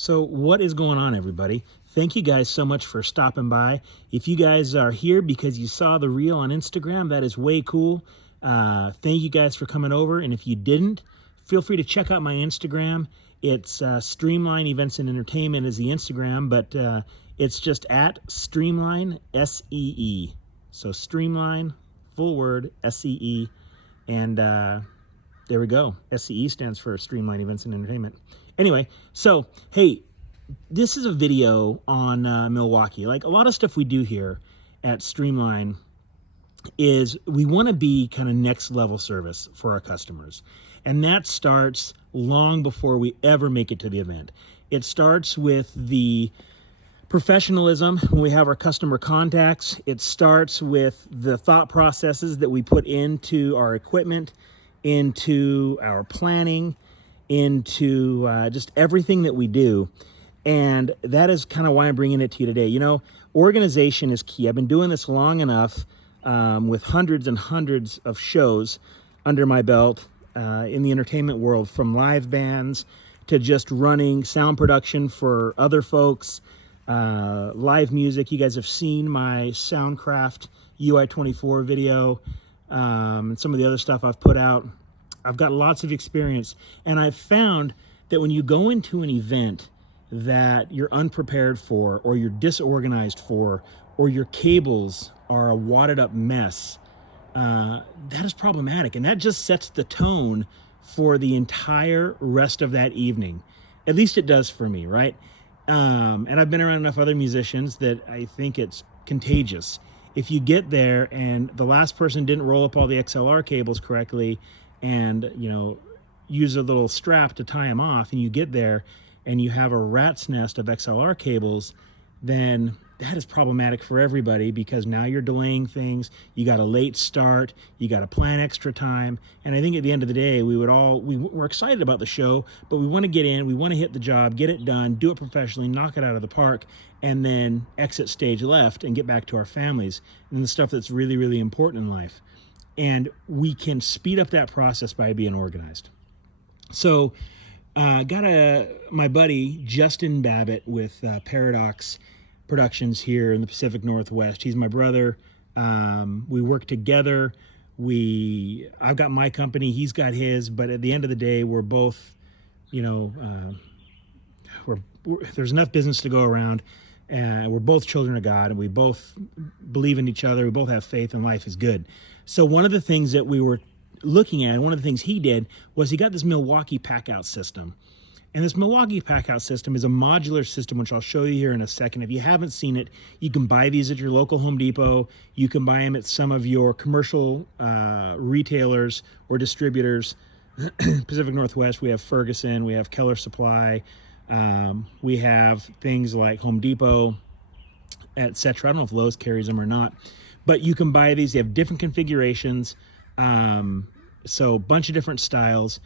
So what is going on, everybody? Thank you guys so much for stopping by. If you guys are here because you saw the reel on Instagram, that is way cool. Thank you guys for coming over. And if you didn't, feel free to check out my Instagram. It's Streamline Events and Entertainment is the Instagram, but it's just at Streamline, S-E-E. So Streamline, full word, S-E-E. And there we go. SCE stands for Streamline Events and Entertainment. Anyway, so, hey, this is a video on Milwaukee. Like a lot of stuff we do here at Streamline is we want to be kind of next level service for our customers. And that starts long before we ever make it to the event. It starts with the professionalism when we have our customer contacts. It starts with the thought processes that we put into our equipment, into our planning, into just everything that we do. And that is kind of why I'm bringing it to you today. You know, organization is key. I've been doing this long enough with hundreds and hundreds of shows under my belt in the entertainment world, from live bands to just running sound production for other folks, live music. You guys have seen my Soundcraft UI24 video and some of the other stuff I've put out. I've got lots of experience, and I've found that when you go into an event that you're unprepared for, or you're disorganized for, or your cables are a wadded up mess, that is problematic, and that just sets the tone for the entire rest of that evening. At least it does for me, right? And I've been around enough other musicians that I think it's contagious. If you get there and the last person didn't roll up all the XLR cables correctly and, you know, use a little strap to tie them off, and you get there and you have a rat's nest of XLR cables, then that is problematic for everybody, because now you're delaying things. You got a late start, you got to plan extra time. And I think at the end of the day, we're excited about the show, but we want to get in, we want to hit the job, get it done, do it professionally, knock it out of the park, and then exit stage left and get back to our families and the stuff that's really, really important in life. And we can speed up that process by being organized. So got my buddy Justin Babbitt with Paradox Productions here in the Pacific Northwest. He's my brother. We work together. I've got my company, he's got his, but at the end of the day, we're both, you know, there's enough business to go around, and we're both children of God, and we both believe in each other. We both have faith, and life is good. So one of the things that we were looking at, and one of the things he did, was he got this Milwaukee Packout system. And this Milwaukee Packout system is a modular system, which I'll show you here in a second. If you haven't seen it, you can buy these at your local Home Depot. You can buy them at some of your commercial retailers or distributors. Pacific Northwest, we have Ferguson, we have Keller Supply, we have things like Home Depot, etc. I don't know if Lowe's carries them or not, but you can buy these. They have different configurations, so a bunch of different styles,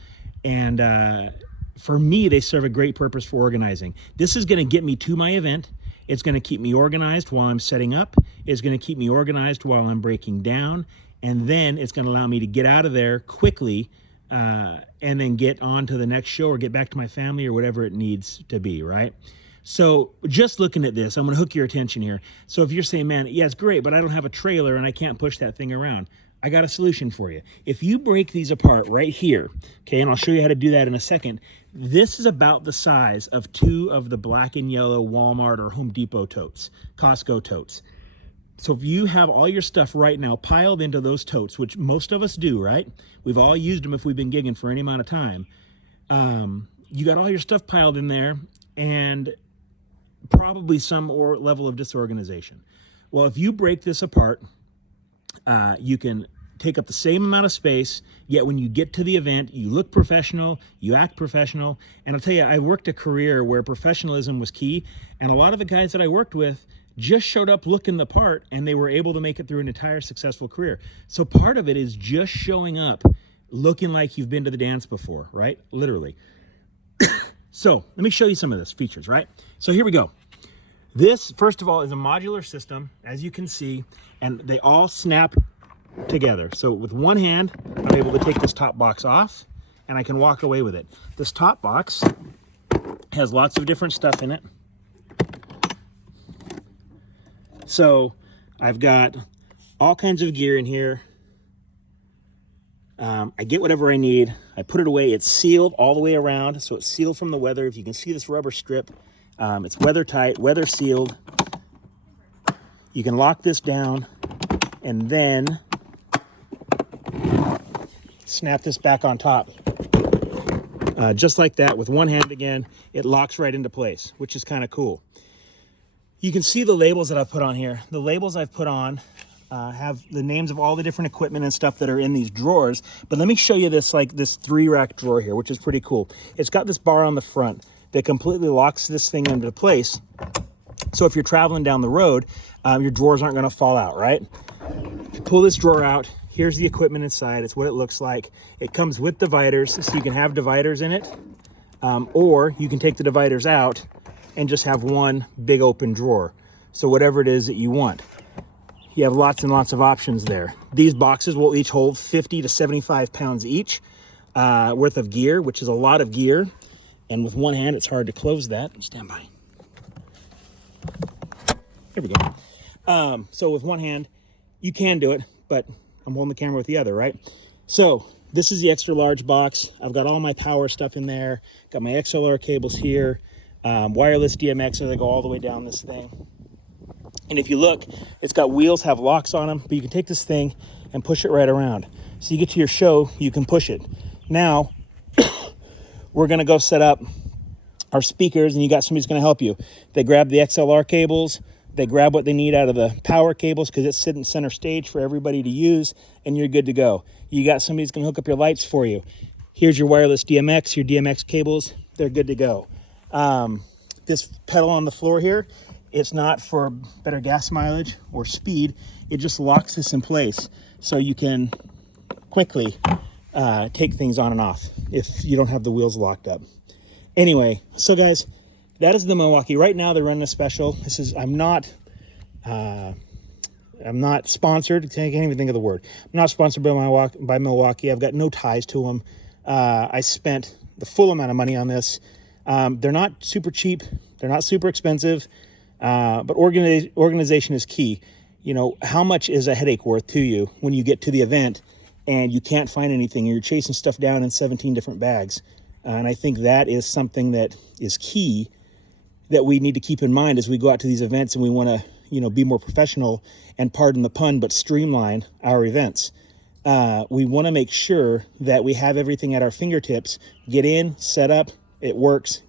and for me, they serve a great purpose for organizing. This is going to get me to my event. It's going to keep me organized while I'm setting up. It's going to keep me organized while I'm breaking down. And then it's going to allow me to get out of there quickly and then get on to the next show or get back to my family or whatever it needs to be, right? So just looking at this, I'm going to hook your attention here. So if you're saying, man, yeah, it's great, but I don't have a trailer and I can't push that thing around, I got a solution for you. If you break these apart right here, okay, and I'll show you how to do that in a second, this is about the size of two of the black and yellow Walmart or Home Depot totes, Costco totes. So if you have all your stuff right now piled into those totes, which most of us do, right? We've all used them if we've been gigging for any amount of time. You got all your stuff piled in there and probably some level of disorganization. Well, if you break this apart, you can take up the same amount of space, yet when you get to the event, you look professional, you act professional. And I'll tell you, I worked a career where professionalism was key, and a lot of the guys that I worked with just showed up looking the part, and they were able to make it through an entire successful career. So part of it is just showing up looking like you've been to the dance before, right? Literally. So let me show you some of this features, right? So here we go. This, first of all, is a modular system, as you can see, and they all snap together. So with one hand, I'm able to take this top box off, and I can walk away with it. This top box Has lots of different stuff in it. So I've got all kinds of gear in here. I get whatever I need. I put it away. It's sealed all the way around, so it's sealed from the weather. If you can see this rubber strip, it's weather tight, weather sealed. You can lock this down and then snap this back on top. Just like that, with one hand again, it locks right into place, which is kind of cool. You can see the labels that I've put on here. The labels I've put on have the names of all the different equipment and stuff that are in these drawers. But let me show you this, like this 3-rack drawer here, which is pretty cool. It's got this bar on the front that completely locks this thing into place. So if you're traveling down the road, your drawers aren't going to fall out, right? If you pull this drawer out, here's the equipment inside. It's what it looks like. It comes with dividers, so you can have dividers in it, or you can take the dividers out and just have one big open drawer. So whatever it is that you want. You have lots and lots of options there. These boxes will each hold 50 to 75 pounds each worth of gear, which is a lot of gear. And with one hand, it's hard to close that. Stand by. There we go. So with one hand, you can do it, but I'm holding the camera with the other, right? So this is the extra large box. I've got all my power stuff in there. Got my XLR cables here. Wireless DMX, so they go all the way down this thing. And if you look, it's got wheels, have locks on them, but you can take this thing and push it right around. So you get to your show, you can push it. Now, we're gonna go set up our speakers, and you got somebody's gonna help you. They grab the XLR cables, they grab what they need out of the power cables because it's sitting center stage for everybody to use, and you're good to go. You got somebody who's gonna hook up your lights for you. Here's your wireless DMX, your DMX cables, they're good to go. This pedal on the floor here, it's not for better gas mileage or speed. It just locks this in place so you can quickly take things on and off if you don't have the wheels locked up. Anyway, so guys, that is the Milwaukee. Right now they're running a special. This is, I'm not sponsored. I can't even think of the word. I'm not sponsored by Milwaukee. I've got no ties to them. I spent the full amount of money on this. They're not super cheap. They're not super expensive. But organization is key. You know, how much is a headache worth to you when you get to the event and you can't find anything, and you're chasing stuff down in 17 different bags? And I think that is something that is key that we need to keep in mind as we go out to these events and we want to, you know, be more professional and, pardon the pun, but streamline our events. We want to make sure that we have everything at our fingertips. Get in, set up, it works,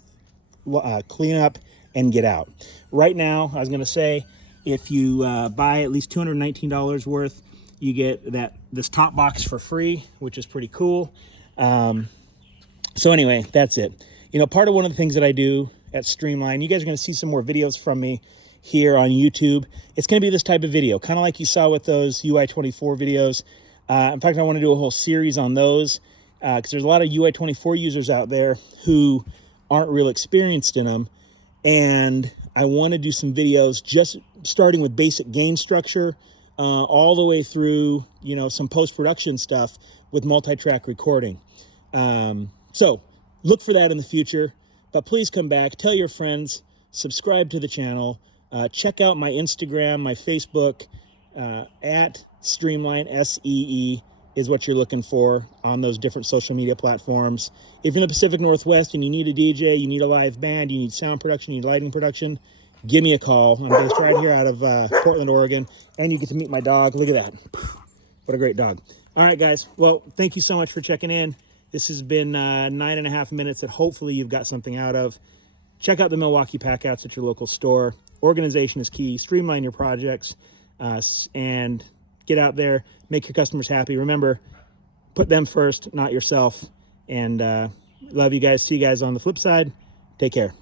clean up, and get out. Right now, I was going to say, if you buy at least $219 worth, you get this top box for free, which is pretty cool. So anyway, that's it. You know, part of one of the things that I do at Streamline, you guys are going to see some more videos from me here on YouTube. It's going to be this type of video, kind of like you saw with those UI24 videos. In fact, I want to do a whole series on those because there's a lot of UI24 users out there who aren't real experienced in them. And I want to do some videos just starting with basic gain structure all the way through, you know, some post-production stuff with multi-track recording. So look for that in the future, but please come back, tell your friends, subscribe to the channel, check out my Instagram, my Facebook, at Streamline, SEE is what you're looking for on those different social media platforms. If you're in the Pacific Northwest and you need a DJ, you need a live band, you need sound production, you need lighting production, give me a call. I'm based right here out of Portland, Oregon, and you get to meet my dog. Look at that. What a great dog. All right, guys. Well, thank you so much for checking in. This has been 9.5 minutes that hopefully you've got something out of. Check out the Milwaukee Packouts at your local store. Organization is key. Streamline your projects and get out there. Make your customers happy. Remember, put them first, not yourself. And love you guys. See you guys on the flip side. Take care.